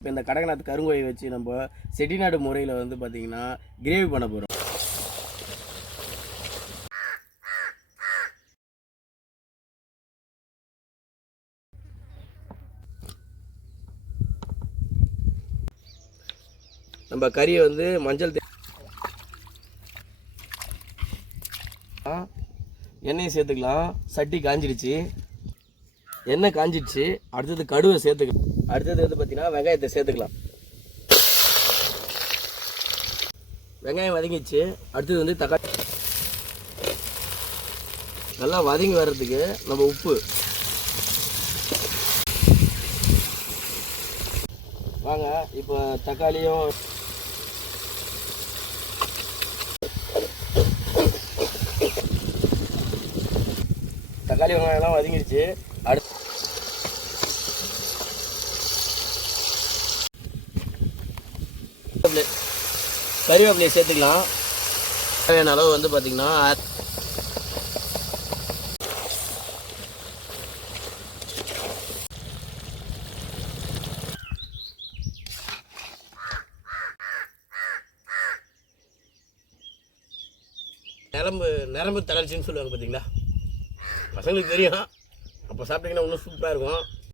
இப்போ இந்த கடகநாத் கருங்கோயை வச்சு நம்ம செட்டிநாடு முறையில் வந்து பார்த்திங்கன்னா கிரேவி பண்ண போகிறோம். நம்ம கறியை வந்து மஞ்சள் எண்ணெயை சேர்த்துக்கலாம். சட்டி காஞ்சிடுச்சு, எண்ணெய் காஞ்சிடுச்சு. அடுத்தது கடுவை சேர்த்துக்கலாம். அடுத்தது வந்து பார்த்தீங்கன்னா வெங்காயத்தை சேர்த்துக்கலாம். வெங்காயம் வதங்கிடுச்சு. அடுத்தது வந்து தக்காளி நல்லா வதங்கி வர்றதுக்கு நம்ம உப்பு வாங்க. இப்போ தக்காளியும் தக்காளி வெங்காயம்லாம் வதங்கிடுச்சு. அடுத்து கறிவேப்பிலையை சேர்த்துக்கலாம். தேவையான அளவு வந்து பார்த்திங்கன்னா நரம்பு தளர்ச்சின்னு சொல்லுவாங்க பார்த்தீங்களா, பசங்களுக்கு தெரியும். அப்போ சாப்பிட்டீங்கன்னா இன்னும் சூப்பராக இருக்கும்.